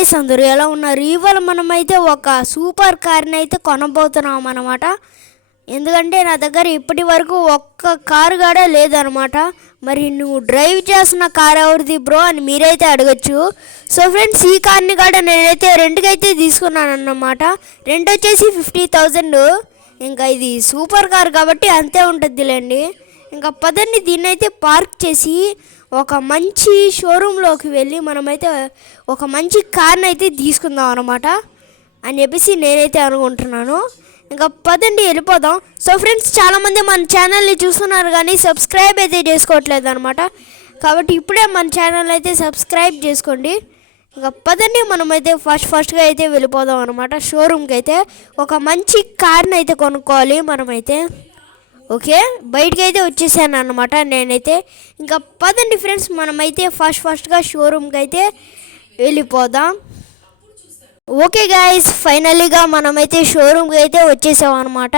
Guys అందరూ ఎలా ఉన్నారు? ఇవాళ మనమైతే ఒక సూపర్ కార్ని అయితే కొనబోతున్నాం అన్నమాట. ఎందుకంటే నా దగ్గర ఇప్పటి వరకు ఒక్క కారు కూడా లేదనమాట. మరి నువ్వు డ్రైవ్ చేస్తున్న కార్ ఎవరిది బ్రో అని మీరైతే అడగచ్చు. సో ఫ్రెండ్స్, ఈ కార్ని కూడా నేనైతే రెంట్కైతే తీసుకున్నాను అన్నమాట. రెంట్ వచ్చేసి 50,000. ఇంకా ఇది సూపర్ కార్ కాబట్టి అంతే ఉంటుందిలేండి. ఇంకా పదండి, దీన్నైతే పార్క్ చేసి ఒక మంచి షోరూంలోకి వెళ్ళి మనమైతే ఒక మంచి కార్ని అయితే తీసుకుందాం అనమాట అని చెప్పేసి నేనైతే అనుకుంటున్నాను. ఇంకా పదండి వెళ్ళిపోదాం. సో ఫ్రెండ్స్, చాలామంది మన ఛానల్ని చూస్తున్నారు కానీ సబ్స్క్రైబ్ అయితే చేసుకోవట్లేదు అనమాట. కాబట్టి ఇప్పుడే మన ఛానల్ అయితే సబ్స్క్రైబ్ చేసుకోండి. ఇంకా పదండి, మనమైతే ఫస్ట్గా అయితే వెళ్ళిపోదాం అనమాట. షోరూమ్కి అయితే ఒక మంచి కార్ని అయితే కొనుక్కోవాలి మనమైతే. ఓకే, బయటికి అయితే వచ్చేసాను అనమాట నేనైతే. ఇంకా పదండి ఫ్రెండ్స్, మనమైతే ఫస్ట్గా షోరూమ్కి అయితే వెళ్ళిపోదాం. ఓకే గాయస్, ఫైనలీగా మనమైతే షోరూమ్కి అయితే వచ్చేసాం అనమాట.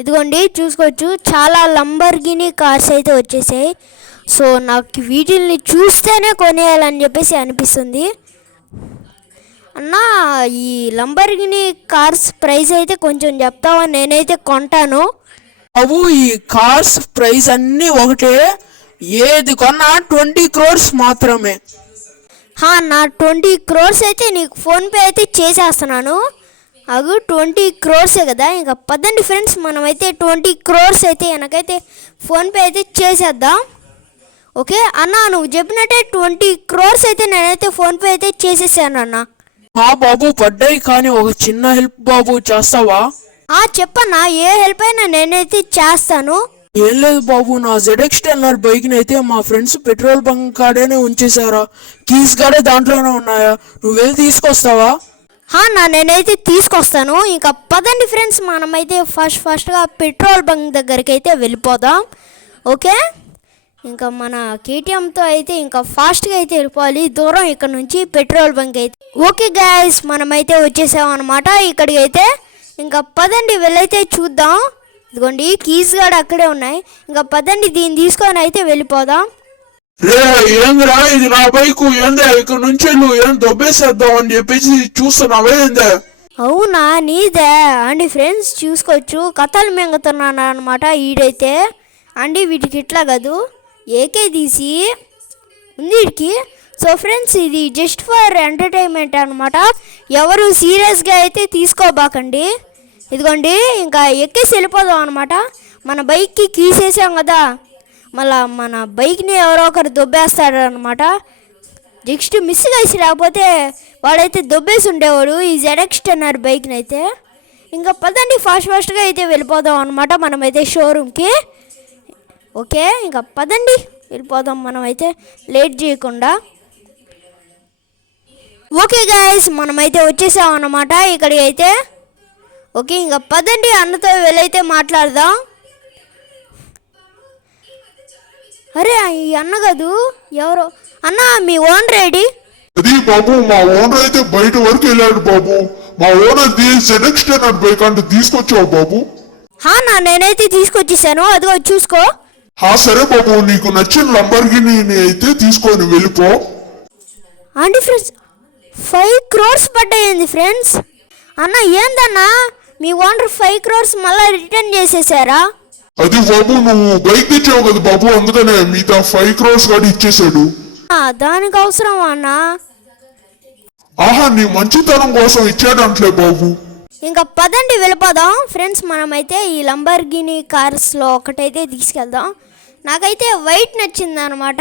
ఇదిగోండి చూసుకోవచ్చు, చాలా లంబర్గిని కార్స్ అయితే వచ్చేసాయి. సో నాకు వీటిని చూస్తేనే కొనేయాలని చెప్పేసి అనిపిస్తుంది. అన్న, ఈ లంబర్గిని కార్స్ ప్రైస్ అయితే కొంచెం చెప్తావా? నేనైతే కొంటాను. బాబు, ఈ కార్స్ ప్రైస్ అన్నీ ఒకటే. ఏది కొన్నా 20 crores మాత్రమే. నా 20 crores అయితే నీకు ఫోన్పే అయితే చేసేస్తున్నాను. అగు 20 crores కదా. ఇంకా పదండి ఫ్రెండ్స్, మనమైతే 20 crores అయితే వెనకైతే ఫోన్పే అయితే చేసేద్దాం. ఓకే అన్న, నువ్వు చెప్పినట్టే 20 crores అయితే నేనైతే ఫోన్పే అయితే చేసేసాను అన్న. బాబు, పడ్డాయి కానీ ఒక చిన్న హెల్ప్ బాబు, చేస్తావా? చెప్పన్నా, ఏ హెల్ప్ అయినా నేనైతే చేస్తాను. ఏం లేదు బాబు, నా ZX-10R బైక్ని అయితే మా ఫ్రెండ్స్ పెట్రోల్ బంక్ కాడనే ఉంచేశారా. కీస్ కాడే దాంట్లోనే ఉన్నాయా? నువ్వు వెళ్ళి తీసుకొస్తావా? నేనైతే తీసుకొస్తాను. ఇంకా పదండి ఫ్రెండ్స్, మనమైతే ఫస్ట్గా పెట్రోల్ బంక్ దగ్గరికి అయితే వెళ్ళిపోదాం. ఓకే, ఇంకా మన KTMతో అయితే ఇంకా ఫాస్ట్గా అయితే వెళ్ళిపోవాలి. దూరం ఇక్కడ నుంచి పెట్రోల్ బంక్ అయితే. ఓకే గాయస్, మనమైతే వచ్చేసాం అనమాట ఇక్కడికి అయితే. ఇంకా పదండి వెళ్ళైతే చూద్దాం. ఇదిగోండి, కీస్ కూడా అక్కడే ఉన్నాయి. ఇంకా పదండి, దీన్ని తీసుకొని అయితే వెళ్ళిపోదాం. ఏంద్రా ఇది నా బైకు? ఏందే ఇక్కడ నుంచి ఏం దొబ్బేసేద్దాం అని చెప్పేసి చూస్తున్నావే? ఏందే? అవునా, నీదే అండి. ఫ్రెండ్స్ చూసుకోవచ్చు, కథలు మింగుతున్నాను అనమాట ఈడైతే. అండి వీటికి ఇట్లా కాదు, ఏకే తీసి ఉంది వీడికి. సో ఫ్రెండ్స్, ఇది జస్ట్ ఫర్ ఎంటర్టైన్మెంట్ అనమాట. ఎవరు సీరియస్గా అయితే తీసుకోబాకండి. ఇదిగోండి, ఇంకా ఎక్కేసి వెళ్ళిపోదాం అనమాట. మన బైక్కి కీసేసాం కదా, మళ్ళీ మన బైక్ని ఎవరో ఒకరు దొబ్బేస్తాడు అనమాట. జస్ట్ మిస్ వేసి, లేకపోతే వాడైతే దొబ్బేసి ఉండేవాడు ఈ ZX-10R బైక్ని అయితే. ఇంకా పదండి, ఫాస్ట్గా అయితే వెళ్ళిపోదాం అనమాట మనమైతే షోరూమ్కి. ఓకే, ఇంకా పదండి వెళ్ళిపోదాం మనమైతే లేట్ చేయకుండా. ఓకే గాయస్, మనమైతే వచ్చేసాం అన్నమాట ఇక్కడికి అయితే. ఓకే, ఇంకా పదండి అన్నతో వెళ్ళైతే మాట్లాడదాం. అరే, ఈ అన్న కాదు, ఎవరో అన్న. మీ ఓనర్ ఐడి? అది బాబు, మా ఓనర్ అయితే బయట వరకు వెళ్ళాడు బాబు. మా ఓనర్ ZX-10R బైక్ అంటే తీసుకొచ్చావు బాబు? నేనైతే తీసుకొచ్చేసాను, అదిగో చూసుకో. సరే బాబు, నీకు నచ్చిన లంబర్గిని అయితే తీసుకొని వెళ్ళిపో. అండి ఫ్రెండ్స్, 5 crores పడ్డాయింది ఫ్రెండ్స్. అన్న ఏందన్నా, మీ ఓనర్ 5 crores మళ్ళీ రిటర్న్ చేసేసారా? అది బాబు, నువ్వు బైక్ తెచ్చావు కదా బాబు, అందుకనే మిగతా 5 crores కూడా ఇచ్చేసాడు. దానికి అవసరమా అన్న? నీ మంచితనం కోసం ఇచ్చాడంట్లే బాబు. ఇంకా పదండి వెళ్ళిపోదాం ఫ్రెండ్స్. మనమైతే ఈ లంబర్గిని కార్స్లో ఒకటైతే తీసుకెళ్దాం. నాకైతే వైట్ నచ్చింది అనమాట.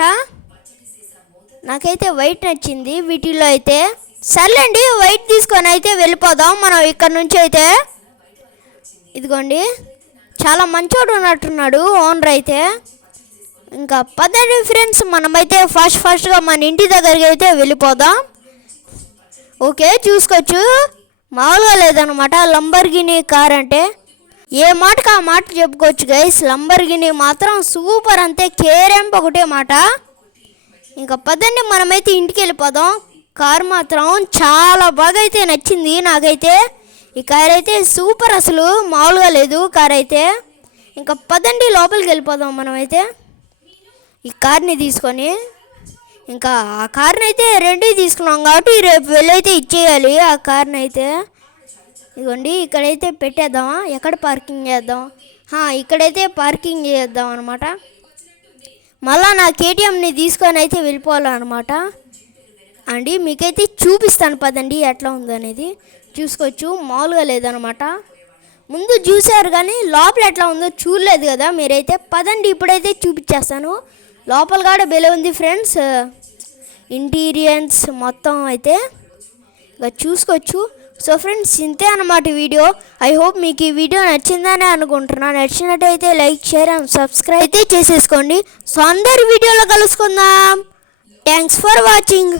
నాకైతే వైట్ నచ్చింది వీటిల్లో అయితే. సర్లేండి, వైట్ తీసుకొని అయితే వెళ్ళిపోదాం మనం ఇక్కడ నుంచి అయితే. ఇదిగోండి, చాలా మంచోడు ఉన్నట్టున్నాడు ఓనర్ అయితే. ఇంకా పదండి ఫ్రెండ్స్, మనమైతే ఫస్ట్గా మన ఇంటి దగ్గరికి అయితే వెళ్ళిపోదాం. ఓకే, చూసుకోవచ్చు, మామూలుగా లేదనమాట లంబర్గిని కార్ అంటే. ఏ మాటకు ఆ మాట చెప్పుకోవచ్చు గైస్. లంబర్గిని మాత్రం సూపర్, అంతే కేరెంప్ ఒకటే మాట. ఇంకా పదండి, మనమైతే ఇంటికి వెళ్ళిపోదాం. కార్ మాత్రం చాలా బాగా అయితే నచ్చింది నాకైతే. ఈ కార్ అయితే సూపర్, అసలు మామూలుగా లేదు కార్ అయితే. ఇంకా పదండి లోపలికి వెళ్ళిపోదాం మనమైతే ఈ కార్ని తీసుకొని. ఇంకా ఆ కార్ని అయితే రెండుకి తీసుకున్నాం కాబట్టి రేపు వెళ్ళైతే ఇచ్చేయాలి ఆ కార్ని అయితే. ఇదిగోండి ఇక్కడైతే పెట్టేద్దామా, ఎక్కడ పార్కింగ్ చేద్దాం, ఇక్కడైతే పార్కింగ్ చేద్దాం అనమాట. మళ్ళా నా కేటీఎంని తీసుకొని అయితే వెళ్ళిపోవాలన్నమాట అండి. మీకైతే చూపిస్తాను పదండి ఎట్లా ఉందో అనేది. చూసుకోవచ్చు, మామూలుగా లేదనమాట. ముందు చూసారు కానీ లోపల ఎట్లా ఉందో చూడలేదు కదా మీరైతే. పదండి ఇప్పుడైతే చూపించేస్తాను. లోపల కూడా బెల ఉంది ఫ్రెండ్స్, ఇంటీరియర్స్ మొత్తం అయితే ఇక చూసుకోవచ్చు. సో ఫ్రెండ్స్ ఇంతే అన్నమాట వీడియో. ఐ హోప్ మీకు ఈ వీడియో నచ్చిందని అనుకుంటున్నా. నచ్చినట్టయితే లైక్, షేర్ అండ్ సబ్స్క్రైబ్ అయితే చేసేసుకోండి. సో అందరి వీడియోలో కలుసుకుందాం. Thanks for watching.